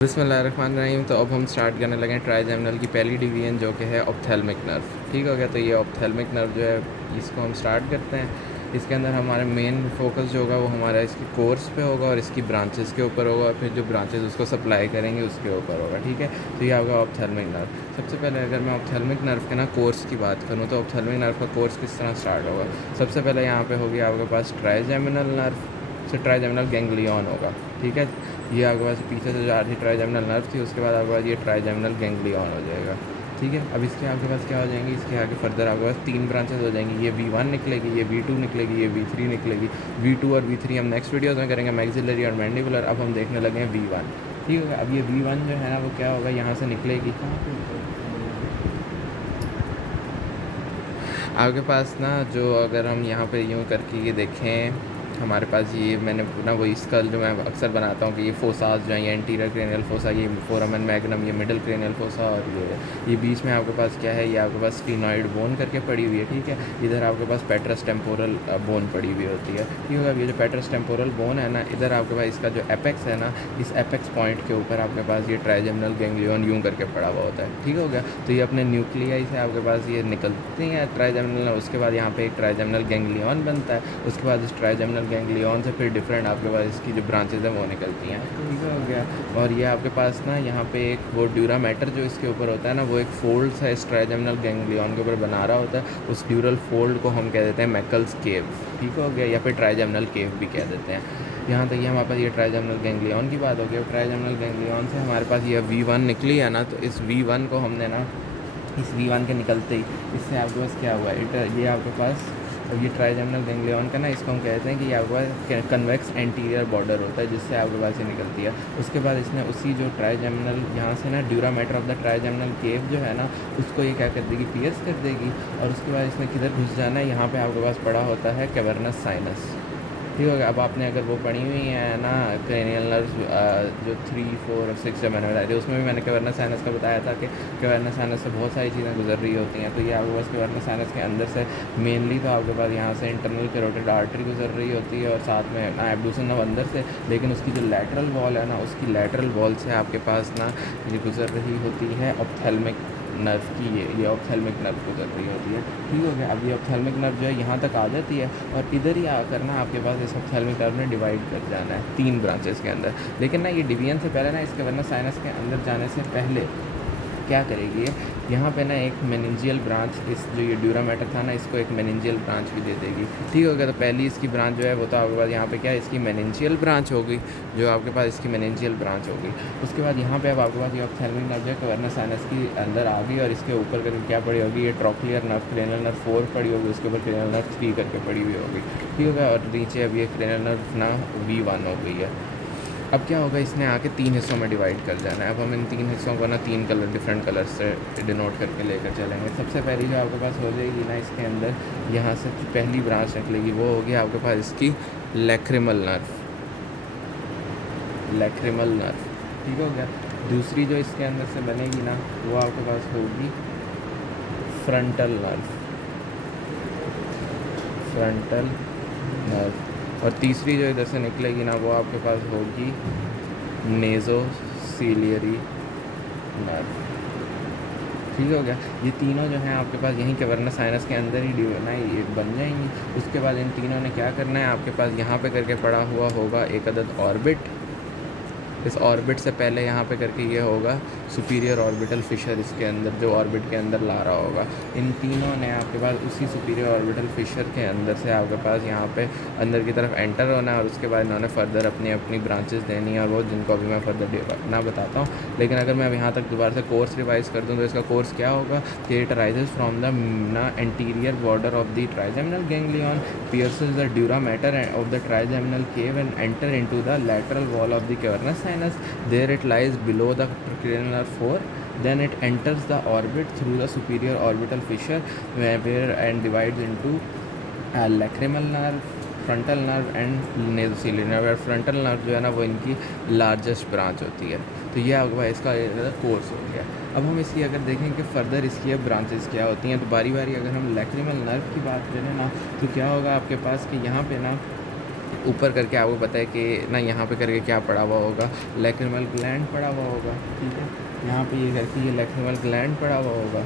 बिस्मिल्लाहिर्रहमानिर्रहीम। तो अब हम स्टार्ट करने लगे हैं ट्राइजेमिनल की पहली डिवीजन जो कि है ऑप्थेल्मिक नर्व। ठीक हो गया। तो ये ऑप्थेल्मिक नर्व जो है इसको हम स्टार्ट करते हैं। इसके अंदर हमारा मेन फोकस जो होगा वो हमारा इसकी कोर्स पे होगा और इसकी ब्रांचेस के ऊपर होगा, और फिर जो ब्रांचेस उसको सप्लाई करेंगे उसके ऊपर होगा। ठीक है। तो ये होगा ऑप्थेल्मिक नर्व। सबसे पहले अगर मैं ऑप्थेल्मिक नर्व के कोर्स की बात करूँ तो ऑप्थेल्मिक नर्व का कोर्स किस तरह स्टार्ट होगा। सबसे पहले यहाँ पे होगी आपके पास ट्राइजेमिनल नर्व से ट्राइजेमिनल गैंग्लियन होगा। ठीक है। ये आपके पास पीछे से जा रही ट्राइजेमिनल नर्व थी, उसके बाद आपके पास ये ट्राइजेमिनल गैंग्लियन हो जाएगा। ठीक है। अब इसके आपके पास क्या हो जाएंगी, इसके आगे फर्दर आपके पास 3 ब्रांचेस हो जाएंगी। ये V1 निकलेगी, ये V2 निकलेगी, ये V3 निकलेगी। V2 और V3 हम नेक्स्ट वीडियोज़ में करेंगे, मैक्सिलरी और मैंडिबुलर। अब हम देखने लगे हैं V1। ठीक है। अब ये V1 जो है ना वो क्या होगा, यहाँ से निकलेगी कहाँ पे आपके पास ना, जो अगर हम यहाँ पे यूँ करके ये देखें, हमारे पास ये मैंने ना वो स्कल जो मैं अक्सर बनाता हूँ कि ये फोसास जो है, ये एंटीरियर क्रेनियल फोसा, ये फोरामन मैग्नम, ये मिडिल क्रेनियल फोसा, और ये बीच में आपके पास क्या है, ये आपके पास स्फीनॉइड बोन करके पड़ी हुई है। ठीक है। इधर आपके पास पेट्रस टेम्पोरल बोन पड़ी हुई होती है। ठीक है। ये जो पेट्रस टेम्पोरल बोन है ना, इधर आपके पास इसका जो एपेक्स है ना, इस एपेक्स पॉइंट के ऊपर आपके पास ये ट्राइजेमिनल गैंग्लियन यूँ करके पड़ा हुआ होता है। ठीक हो गया। तो ये अपने न्यूक्लियाई से आपके पास ये निकलती हैं ट्राइजेमिनल, उसके बाद यहाँ पे एक ट्राइजेमिनल गैंग्लियन बनता है। उसके बाद इस ट्राइजेमिनल गैंग्लियन से फिर डिफरेंट आपके पास इसकी जो ब्रांचेज हैं वो निकलती हैं। ठीक हो गया। और ये आपके पास ना यहाँ पे एक वो ड्यूरा मैटर जो इसके ऊपर होता है ना, वो एक फोल्ड है इस ट्राइजेमिनल गैंग्लियन के ऊपर बना रहा होता है। उस ड्यूरल फोल्ड को हम कह देते हैं मैकल्स केव। ठीक हो गया। या फिर ट्राइजेमिनल केव भी कह देते हैं। यहाँ तक ये हमारे पास ये ट्राइजेमिनल गैंग्लियन की बात हो गई। ट्राइजेमिनल गैंग्लियन से हमारे पास ये V1 निकली है ना, तो इस V1 को हमने ना, इस V1 के निकलते ही इससे आपके पास क्या हुआ, ये आपके पास अब ये ट्राइजेमिनल गैंग्लियन का ना, इसको हम कहते हैं कि ये आपके पास कन्वेक्स एंटीरियर बॉर्डर होता है जिससे आपके पास ये निकलती है। उसके बाद इसने उसी जो ट्राइजेमिनल यहाँ से ना dura mater of the trigeminal cave जो है ना, उसको ये क्या कर देगी, पियर्स कर देगी। और उसके बाद इसमें किधर घुस जाना है, यहाँ पे आपके पास पड़ा होता है कैवर्नस साइनस। ठीक हो गया। अब आपने अगर वो पढ़ी हुई है ना क्रेनियल नर्व्स जो 3, 4 और 6 जो मैंने बताई थी, उसमें भी मैंने कैवर्नस साइनस का बताया था कि कैवर्नस साइनस से बहुत सारी चीज़ें गुजर रही होती हैं। तो ये आपके पास कैवर्नस साइनस के अंदर से मेनली तो आपके पास यहाँ से इंटरनल कैरोटिड आर्टरी गुजर रही होती है, और साथ में ना एब्डूसन नर्व अंदर से, लेकिन उसकी जो लैटरल वॉल है ना, उसकी लैटरल वॉल से आपके पास ना ये गुजर रही होती है ऑप्थेल्मिक नर्व की, ये ऑप्थेल्मिक नर्व गुजर रही होती है। ठीक हो गया। अब ये ऑप्थेल्मिक नर्व जो है यहाँ तक आ जाती है, और इधर ही आकर ना आपके पास इस ऑप्थेल्मिक नर्व ने डिवाइड कर जाना है 3 ब्रांचेस के अंदर। लेकिन ना ये डिवीजन से पहले ना, इसके वरना साइनस के अंदर जाने से पहले क्या करेगी ये, यहाँ पे ना एक मेनिंजियल ब्रांच, इस जो ये ड्यूरा मैटर था ना, इसको एक मेनिंजियल ब्रांच भी दे देगी। ठीक हो गया। तो पहली इसकी ब्रांच जो है वो तो आपके पास यहाँ पे क्या है, इसकी मेनिंजियल ब्रांच होगी, जो आपके पास इसकी मेनिंजियल ब्रांच होगी। उसके बाद यहाँ पे अब आपके पास ये ऑप्थेल्मिक नर्व जो है कैवर्नस साइनस की अंदर आ गई, और इसके ऊपर करके क्या पड़ी होगी, ये ट्रोक्लियर नर्व, क्रेनियल नर्व 4 पड़ी होगी, उसके ऊपर क्रेनियल नर्व 3 करके पड़ी हुई होगी। ठीक हो गया। और नीचे अब ये क्रेनियल नर्व ना V1 हो गई है। अब क्या होगा, इसने आके 3 हिस्सों में डिवाइड कर जाना है। अब हम इन 3 हिस्सों को ना 3 कलर, डिफरेंट कलर से डिनोट करके लेकर चलेंगे। सबसे पहली जो आपके पास हो जाएगी ना, इसके अंदर यहाँ से पहली ब्रांच निकलेगी, वो होगी आपके पास इसकी लैक्रिमल नर्व, लैक्रिमल नर्व। ठीक हो गया। दूसरी जो इसके अंदर से बनेगी ना, वो आपके पास होगी फ्रंटल नर्व, फ्रंटल नर्व। और तीसरी जो इधर से निकलेगी ना, वो आपके पास होगी नेज़ोसीलियरी नर्व। ठीक हो गया। ये तीनों जो हैं आपके पास यहीं कैवर्नस साइनस के अंदर ही ना ये बन जाएंगी। उसके बाद इन तीनों ने क्या करना है, आपके पास यहाँ पे करके पड़ा हुआ होगा एक अदद ऑर्बिट। इस ऑर्बिट से पहले यहाँ पे करके ये होगा सुपीरियर ऑर्बिटल फिशर, इसके अंदर जो ऑर्बिट के अंदर ला रहा होगा। इन तीनों ने आपके पास उसी सुपीरियर ऑर्बिटल फिशर के अंदर से आपके पास यहाँ पे अंदर की तरफ एंटर होना है, और उसके बाद इन्होंने फर्दर अपनी अपनी ब्रांचेस देनी है, और वो जिनको अभी मैं फर्दर ना बताता हूँ। लेकिन अगर मैं अब यहाँ तक दोबारा से कोर्स रिवाइज कर दूँ तो इसका कोर्स क्या होगा कि इट अराइजेज फ्रॉम द ना anterior border of the trigeminal ganglion, pierces the dura mater of the trigeminal cave and enter into the lateral wall of the cavernous sinus. There it lies below the cranial nerve 4. Then it enters the orbit through the superior orbital fissure where and divides into lacrimal nerve, frontal nerve and nasociliary nerve. Frontal nerve जो है ना वो इनकी largest branch होती है। तो ये आपका इसका कोर्स हो गया। अब हम इसकी अगर देखें कि फ़र्दर इसकी अब ब्रांचेस क्या होती हैं, तो बारी बारी अगर हम लैक्रिमल नर्व की बात करें ना, तो क्या होगा आपके पास कि यहाँ पे ना ऊपर करके आपको पता है कि ना यहाँ पे करके क्या पड़ा हुआ होगा, लैक्रिमल ग्लैंड पड़ा हुआ होगा, ठीक है। यहाँ पे ये करके ये लैक्रिमल ग्लैंड पड़ा हुआ होगा।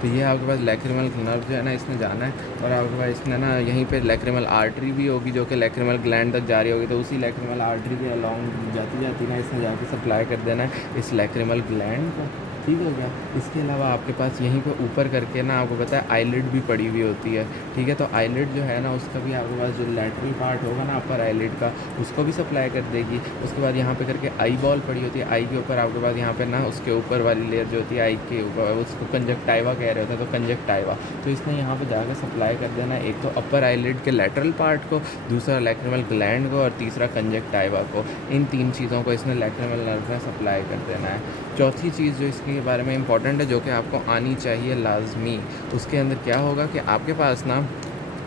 तो ये आपके पास लैक्रिमल नर्व जो है ना, इसने जाना है और आपके पास इसने ना यहीं पे लैक्रिमल आर्टरी भी होगी जो कि लैक्रिमल ग्लैंड तक जा रही होगी। तो उसी लैक्रिमल आर्टरी के अलॉन्ग जाती जाती ना इसने जाके सप्लाई कर देना है इस लैक्रिमल ग्लैंड को, ठीक हो गया। इसके अलावा आपके पास यहीं पे ऊपर करके ना आपको पता है आईलिड भी पड़ी हुई होती है, ठीक है। तो आईलिड जो है ना उसका भी आपके पास जो लैटरल पार्ट होगा ना अपर आईलिड का, उसको भी सप्लाई कर देगी। उसके बाद यहाँ पे करके आई बॉल पड़ी होती है, आई के ऊपर आपके पास यहाँ पे ना उसके ऊपर वाली लेयर जो होती है आई के ऊपर, उसको कंजक्टाइवा कह रहे होते हैं, तो कंजक्टाइवा। तो इसने यहाँ पे जाकर सप्लाई कर देना है एक तो अपर आईलिड के लैटरल पार्ट को, दूसरा लैक्रिमल ग्लैंड को और तीसरा कंजक्टाइवा को। इन 3 चीज़ों को इसने लैक्रिमल नर्व में सप्लाई कर देना है। चौथी चीज़ जो इसके बारे में इंपॉर्टेंट है जो कि आपको आनी चाहिए लाजमी, उसके अंदर क्या होगा कि आपके पास ना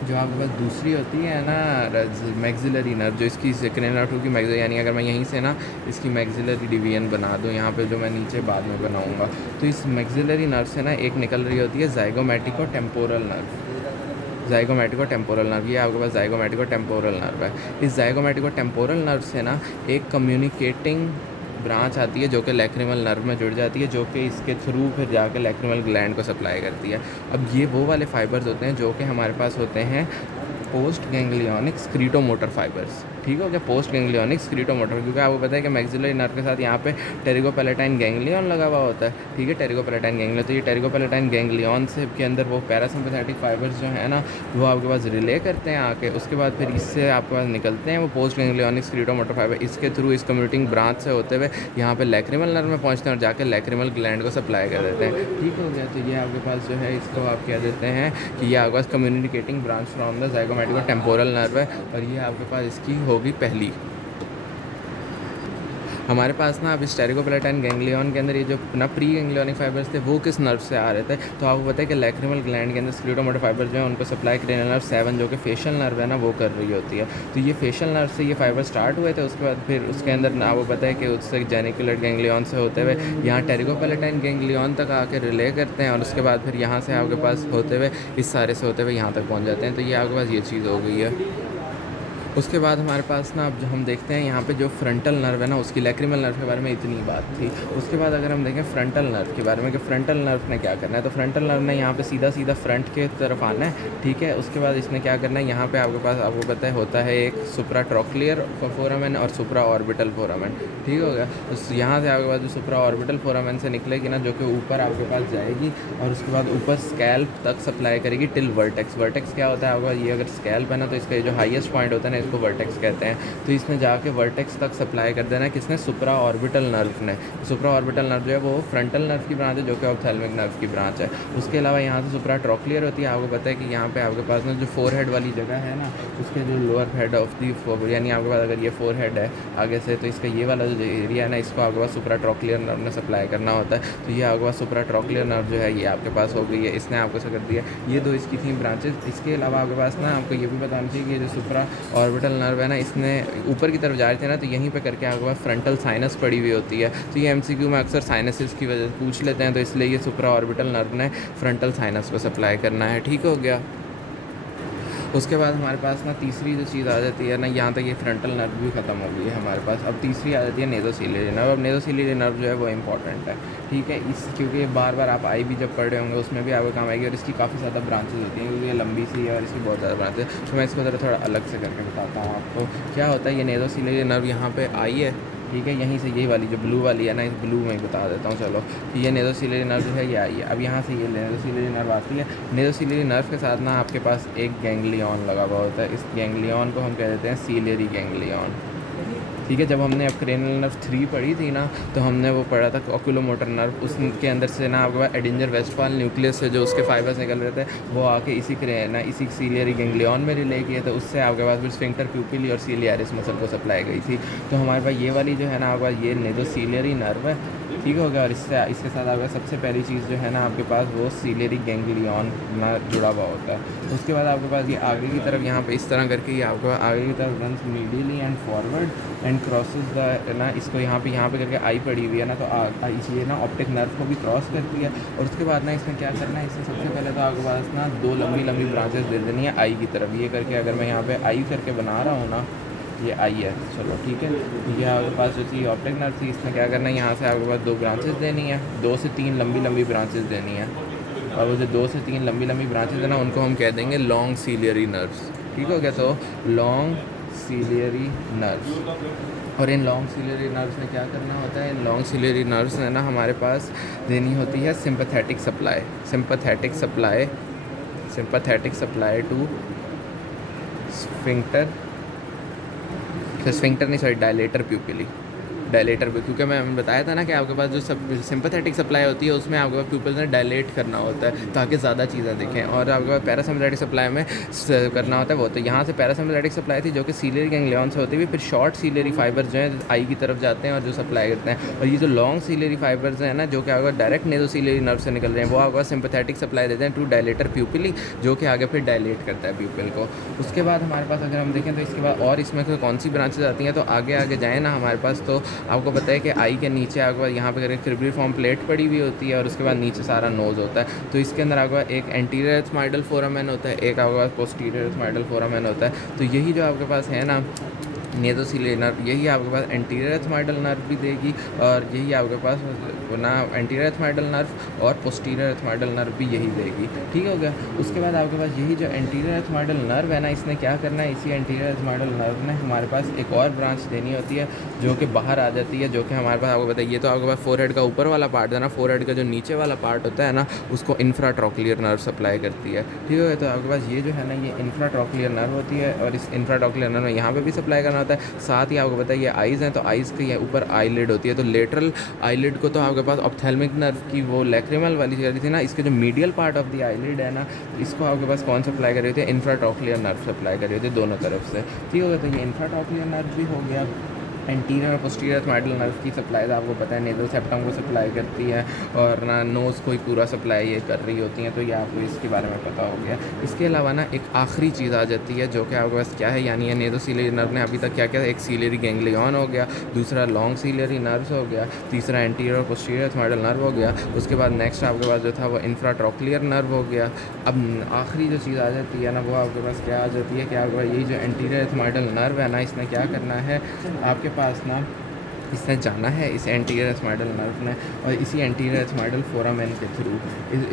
जो आपके पास दूसरी होती है ना मैक्सिलरी नर्व, जो इसकी क्रेनियल आर्टरी की मैक्सिलरी, यानी अगर मैं यहीं से ना इसकी मैक्सिलरी डिवीजन बना दूँ यहाँ पे, जो मैं नीचे बाद में बनाऊँगा, तो इस मैक्सिलरी नर्व से ना एक निकल रही होती है ज़ाइगोमैटिको टेम्पोरल नर्व। ज़ाइगोमैटिको टेम्पोरल नर्व, ये आपके पास ज़ाइगोमैटिको टेम्पोरल नर्व है। इस ज़ाइगोमैटिको टेम्पोरल नर्व से ना एक कम्युनिकेटिंग ब्रांच आती है जो कि लैक्रिमल नर्व में जुड़ जाती है, जो कि इसके थ्रू फिर जाके लैक्रिमल ग्लैंड को सप्लाई करती है। अब ये वो वाले फाइबर्स होते हैं जो कि हमारे पास होते हैं पोस्ट गैंग्लियोनिक स्क्रीटोमोटर फाइबर्स, ठीक हो गया। पोस्ट गैंग्लियोनिक स्क्रीटोमोटर, क्योंकि आपको पता है कि मैक्सिलरी नर्व के साथ यहाँ पे टेरिगोपैलेटाइन गैंग्लियन लगा हुआ होता है, ठीक है। टेरिगोपैलेटाइन गैंग्लियन, तो ये टेरिगोपैलेटाइन गैंग्लियन से के अंदर वो पैरासिम्पैथेटिक फाइबर्स जो है ना वो आपके पास रिले करते हैं आके, उसके बाद फिर इससे आपके पास निकलते हैं वो पोस्ट गैंग्लियोनिक स्क्रीटोमोटर फाइबर, इसके थ्रू इस कम्युनिकेटिंग ब्रांच से होते हुए यहाँ पे लैक्रिमल नर्व में पहुँचते हैं और जाकर लैक्रिमल ग्लैंड को सप्लाई कर देते हैं, ठीक हो गया। तो ये आपके पास जो है इसको आप कह देते हैं कि ये आपके पास communicating branch from the zygomaticotemporal nerve है, और ये आपके पास इसकी होगी पहली। हमारे पास ना अब इस टेरिगोपैलेटाइन गैंग्लियन के अंदर ये जो ना प्री गैंग्लियोनिक फाइबर्स थे वो किस नर्व से आ रहे थे, तो आपको पता है कि लैक्रिमल ग्लैंड के अंदर स्क्लेरोमोटर फाइबर जो है उनको सप्लाई क्रेनियल नर्व 7 जो कि फेशियल नर्व है ना वो कर रही होती है। तो ये फेशियल नर्व से ये फाइबर स्टार्ट हुए थे, उसके बाद फिर उसके अंदर ना आपको पता है कि उससे जेनिकुलेट गैंग्लियन से होते हुए यहाँ टेरिगोपैलेटाइन गैंग्लियन तक आके रिले करते हैं, और उसके बाद फिर यहाँ से आपके पास होते हुए इस सारे से होते हुए यहाँ तक पहुँच जाते हैं। तो ये आपके पास ये चीज़ हो गई है। उसके बाद हमारे पास ना अब जो हम देखते हैं यहाँ पे जो फ्रंटल नर्व है ना उसकी, लैक्रिमल नर्व के बारे में इतनी बात थी। उसके बाद अगर हम देखें फ्रंटल नर्व के बारे में कि फ्रंटल नर्व ने क्या करना है, तो फ्रंटल नर्व ने यहाँ पे सीधा सीधा फ्रंट के तरफ आना है, ठीक है। उसके बाद इसने क्या करना है, यहाँ पे आपके पास आपको पता है होता है एक सुप्राट्रोक्लियर फोरामेन और सुप्रा ऑर्बिटल फोरामेन, ठीक हो गया। तो यहाँ से आपके पास जो सुप्रा ऑर्बिटल फोरामेन से निकलेगी ना, जो कि ऊपर आपके पास जाएगी और उसके बाद ऊपर स्कैल्प तक सप्लाई करेगी टिल वर्टेक्स। वर्टेक्स क्या होता है आपका, ये अगर स्कैल्प है ना तो इसका जो हाईएस्ट पॉइंट होता है ना इसको वर्टेक्स कहते हैं। तो इसने जाके वर्टेक्स तक सप्लाई कर देना है किसने, सुप्रा ऑर्बिटल नर्व ने। सुप्रा ऑर्बिटल नर्व जो है वो फ्रंटल नर्व की ब्रांच है जो कि ऑप्थेल्मिक नर्व की ब्रांच है। उसके अलावा यहाँ से सुप्रा ट्रोक्लियर होती है। आपको पता है कि यहाँ पे आपके पास ना जो फोरहेड वाली जगह है ना उसके जो लोअर हेड ऑफ दी, यानी आपके पास अगर ये फोरहेड है आगे से तो इसका ये वाला जो एरिया है ना इसको आपके पास सुप्रा ट्रोक्लियर नर्व ने सप्लाई करना होता है। तो ये आपके पास सुप्रा ट्रोक्लियर नर्व जो है ये आपके पास हो गई है, इसने आपको से कर दिया। ये दो इसकी थी ब्रांचेस। इसके अलावा आपके पास ना आपको ये भी बताना चाहिए कि जो सुप्रा ऑर्बिटल नर्व है ना इसने ऊपर की तरफ जा रहे थे ना तो यहीं पे करके आपके पास फ्रंटल साइनस पड़ी हुई होती है। तो ये एमसीक्यू में अक्सर साइनसिस की वजह से पूछ लेते हैं, तो इसलिए ये सुप्रा ऑर्बिटल नर्व ने फ्रंटल साइनस को सप्लाई करना है, ठीक हो गया। उसके बाद हमारे पास ना तीसरी जो चीज़ आ जाती है ना, यहाँ तक ये फ्रंटल नर्व भी ख़त्म हो गई है हमारे पास। अब तीसरी आ जाती है नेज़ोसीलियरी नर्व। अब नेज़ोसीलियरी नर्व जो है वो इंपॉर्टेंट है, ठीक है। इस क्योंकि बार बार आप आई भी जब पढ़ रहे होंगे उसमें भी आपको काम आएगी, और इसकी काफ़ी ज़्यादा ब्रांचेज होती हैं क्योंकि ये लंबी सी है और इसकी बहुत ज़्यादा ब्रांचेज। तो मैं इसको ज़रा थोड़ा अलग से करके बताता हूँ आपको क्या होता है। ये नेज़ोसीलियरी नर्व यहाँ पर आई है, ठीक है। यहीं से यही वाली जो ब्लू वाली है ना, इस ब्लू में बता देता हूँ चलो कि ये नेज़ोसीलियरी नर्व जो है ये आई है। अब यहाँ से ये नेज़ोसीलियरी नर्व आती है। नेज़ोसीलियरी नर्व के साथ ना आपके पास एक गैंग्लियन लगा हुआ होता है। इस गैंग्लियन को हम कह देते हैं सीलियरी गैंग्लियन, ठीक है। जब हमने अब क्रेनियल नर्व 3 पढ़ी थी ना तो हमने वो पढ़ा था ऑक्यूलोमोटर नर्व। उसके अंदर से ना आपके पास एडिंजर वेस्टफाल न्यूक्लियस से जो उसके फाइबर्स निकल रहे थे वो आके इसी सीलियरी गैंग्लियन में रिले किए, तो उससे आपके पास फिर स्फिंक्टर प्यूपिली और सीलियारिस मसल को सप्लाई गई थी। तो हमारे पास ये वाली जो है ना आपके पास ये नेज़ोसीलियरी नर्व है, ठीक हो गया। और इसके साथ आपका सबसे पहली चीज़ जो है ना आपके पास वो सीलियरी गैंग्लियन ना जुड़ा हुआ होता है। उसके बाद आपके पास ये आगे की तरफ यहाँ पे इस तरह करके ये आपको आगे की तरफ runs medially and forward and crosses the ना, इसको यहाँ पे करके आई पड़ी हुई है ना, तो ये ना ऑप्टिक नर्व को भी क्रॉस करती है। और उसके बाद ना इसमें क्या करना है, इसमें सबसे पहले तो आपके पास ना 2 लंबी लंबी ब्रांचेस दे देनी है आई की तरफ। ये करके अगर मैं यहाँ पे आई करके बना रहा हूँ ना, ये आई है, चलो ठीक है। ये आपके पास जो थी ऑप्टिक नर्व थी, इसमें क्या करना है, यहाँ से आपके पास 2 ब्रांचेस देनी है, 2 से 3 लंबी लंबी ब्रांचेस देनी है। और वो जो 2 से 3 लंबी लंबी ब्रांचेस है ना, उनको हम कह देंगे लॉन्ग सीलियरी नर्व्स। ठीक हो गया, तो लॉन्ग सीलियरी नर्व्स। और इन लॉन्ग सीलियरी नर्व्स में क्या करना होता है, इन लॉन्ग सीलियरी नर्व्स ने ना हमारे पास देनी होती है sympathetic supply, sympathetic supply to sphincter नहीं, सॉरी, डायलेटर भी, क्योंकि मैं बताया था ना कि आपके पास जो सिंपैथेटिक सप्लाई होती है उसमें आपके पास प्यूपिल ने डायलेट करना होता है ताकि ज़्यादा चीज़ें दिखें। और आपके पास पैरासिम्पैथेटिक सप्लाई में करना होता है वो, तो यहाँ से पैरासिम्पैथेटिक सप्लाई थी जो कि सीलियरी गैंग्लियन से होती है, फिर शॉर्ट सीलियरी फाइबर जो है आई की तरफ जाते हैं और जो सप्लाई करते हैं। और ये जो लॉन्ग सीलियरी फाइबर्स हैं ना, जो कि आपका डायरेक्ट नेज़ोसीलियरी नर्व से निकल रहे हैं, वो आपका सिंपैथेटिक सप्लाई देते हैं टू डायलेटर प्यूपिली, जो कि आगे फिर डायलेट करता है प्यूपिल को। उसके बाद हमारे पास अगर हम देखें तो इसके बाद और इसमें कौन सी ब्रांचेज आती हैं, तो आगे जाए ना हमारे पास, तो आपको पता है कि आई के नीचे आपके पास यहाँ पे क्रिब्रिफॉर्म प्लेट पड़ी हुई होती है और उसके बाद नीचे सारा नोज़ होता है। तो इसके अंदर आपके पास एक एंटीरियर एथमाइडल फोरामेन होता है, एक आपके पास पोस्टीरियर एथमाइडल फोरामेन होता है। तो यही जो आपके पास है ना नेज़ोसीलियरी नर्व, यही आपके पास एंटीरियर एथमाइडल नर्व भी देगी, और यही आपके पास ना एंटीरियर एथमाइडल नर्व और पोस्टीरियर एथमाइडल नर्व भी यही देगी। ठीक हो गया। उसके बाद आपके पास यही जो एंटीरियर एथमाइडल नर्व है ना, इसने क्या करना है, इसी एंटीरियर एथमाइडल नर्व ने हमारे पास एक और ब्रांच देनी होती है जो कि बाहर आ जाती है, जो कि हमारे पास आपको बताइए, तो आपके पास फोरहेड का ऊपर वाला पार्ट है ना, फोरहेड का जो नीचे वाला पार्ट होता है ना, उसको इंफ्राट्रॉक्लियर नर्व सप्लाई करती है। ठीक है, तो आपके पास ये जो है ना, ये इंफ्राट्रॉक्लियर नर्व होती है, और इस इंफ्राट्रॉक्लियर नर्व में यहाँ पे भी सप्लाई करना होता है। साथ ही आपको बताइए आइज़ हैं, तो आइज़ के ये ऊपर आईलिड होती है, तो लेटरल आईलिड को तो आपके पास ऑप्थेल्मिक नर्व की वो लैक्रिमल वाली चीज़ थी ना, इसके जो medial part of the eyelid है ना, इसको आपके पास कौन सप्लाई कर रही थी, इंफ्राट्रॉक्लियर नर्व सप्लाई कर रही थी दोनों तरफ से। ठीक हो गया, तो ये इंफ्राट्रॉक्लियर नर्व भी हो गया। एंटीरियर और पोस्टीरियर एथमाइडल नर्व की सप्लाई आपको पता है नेज़ल सेप्टम को सप्लाई करती है, और ना नोज़ को ही पूरा सप्लाई ये कर रही होती हैं, तो ये आपको इसके बारे में पता हो गया। इसके अलावा ना एक आखिरी चीज़ आ जाती है जो कि आपके पास क्या है, यानी ये नेज़ोसीलियरी नर्व ने अभी तक क्या क्या, एक सीलियरी गैंग्लियन हो गया, दूसरा लॉन्ग सीलियरी नर्व्स हो गया, तीसरा एंटीरियर और पोस्टीरियर एथमाइडल नर्व हो गया, उसके बाद नेक्स्ट आपके पास जो था वो इंफ्राट्रॉक्लियर नर्व हो गया। अब आखिरी जो चीज़ आ जाती है ना, वो आपके पास क्या आ जाती है कि आपके पास यही जो एंटीरियर एथमाइडल नर्व है ना, इसने क्या करना है आपके पास ना, इसने जाना है इस एंटीरियर एथमाइडल नर्व ने, और इसी एंटीरियर एथमाइडल फोरामेन के थ्रू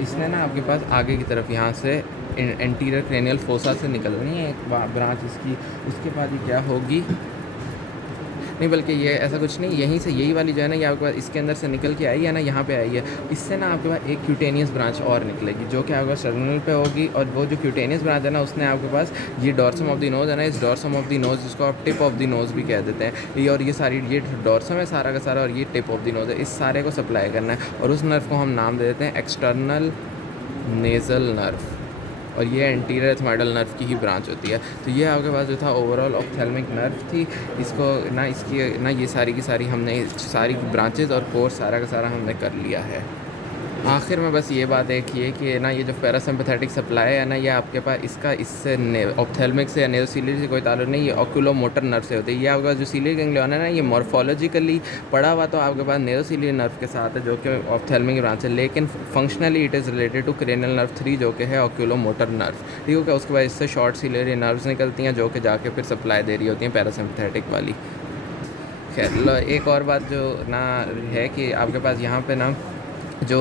इसने ना आपके पास आगे की तरफ यहाँ से एंटीरियर क्रेनियल फोसा से निकल रही है एक ब्रांच इसकी। उसके बाद ये क्या होगी, नहीं बल्कि ये ऐसा कुछ नहीं, यहीं से यही वाली जो है ना, ये आपके पास इसके अंदर से निकल के आई है ना, यहाँ पे आई है, इससे ना आपके पास एक क्यूटेनियस ब्रांच और निकलेगी जो कि आपके पास टर्मिनल पे होगी। और वो जो क्यूटेनियस ब्रांच है ना, उसने आपके पास ये डॉर्सम ऑफ द नोज़ है ना, इस डॉर्सम ऑफ द नोज़ जिसको आप टिप ऑफ द नोज़ भी कह देते हैं, ये और ये सारी ये डॉर्सम है सारा का सारा, और ये टिप ऑफ द नोज़ है, इस सारे को सप्लाई करना है। और उस नर्व को हम नाम दे देते हैं एक्सटर्नल नेज़ल नर्व, और ये एंटीरियर एथमाइडल नर्व की ही ब्रांच होती है। तो ये आपके पास जो था ओवरऑल ऑप्थेल्मिक नर्व थी, इसको ना इसकी ना ये सारी की सारी हमने सारी ब्रांचेज़ और कोर्स सारा का सारा हमने कर लिया है। आखिर में बस ये बात एक ये कि ना ये जो पैरासिम्पैथेटिक सप्लाई है ना, ये आपके पास इसका इससे ऑप्थेल्मिक से या नेज़ोसीलियरी से कोई ताल्लुक नहीं, ये ऑक्यूलोमोटर नर्व से होती है। ये आपके पास जो सीलियरी गैंग्लियन है ना, ये मॉर्फोलॉजिकली पड़ा हुआ तो आपके पास नेज़ोसीलियरी नर्व के साथ है जो कि ऑप्थेल्मिक ब्रांच है, लेकिन functionally it is related to cranial nerve 3 जो कि है ऑक्यूलोमोटर नर्व। ठीक है, उसके बाद इससे शॉर्ट सीलियरी नर्व्स निकलती हैं जो कि जाके फिर सप्लाई दे रही होती हैं पैरासिम्पैथेटिक वाली। खैर एक और बात जो ना है कि आपके पास यहाँ पे ना जो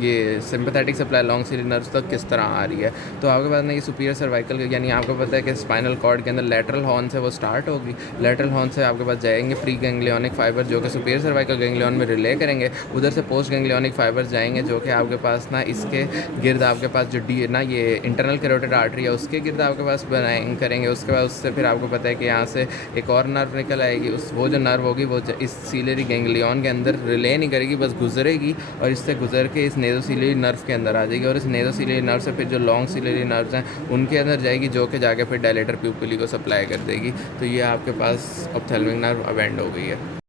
ये sympathetic supply long ciliary nerves तक किस तरह आ रही है, तो आपके पास ना ये सुपीरियर सर्वाइकल, यानी आपको पता है कि स्पाइनल कॉर्ड के अंदर लेटरल हॉर्न से वो स्टार्ट होगी, लेटरल हॉर्न से आपके पास जाएंगे प्री गैंग्लियोनिक फाइबर जो कि सुपीरियर सर्वाइकल गैंग्लियन में रिले करेंगे, उधर से पोस्ट गैंग्लियोनिक फाइबर्स जाएंगे जो कि आपके पास ना इसके गिर्द आपके पास जो डी ना ये इंटरनल कैरोटिड आर्टरी है उसके गिर्द आपके पास बनाएंगे करेंगे। उसके बाद उससे फिर आपको पता है कि यहाँ से एक और नर्व निकल आएगी, उस वो जो नर्व होगी वो इस सीलियरी गैंग्लियन के अंदर रिले नहीं करेगी, बस गुजरेगी और इससे गुजर के इस नेज़ोसीलियरी नर्व के अंदर आ जाएगी, और इस नेज़ोसीलियरी नर्व से फिर जो लॉन्ग सीलियरी नर्व्स हैं उनके अंदर जाएगी जो कि जाके फिर डायलेटर प्यूपिली को सप्लाई कर देगी। तो ये आपके पास ऑप्थेल्मिक नर्व अब एंड हो गई है।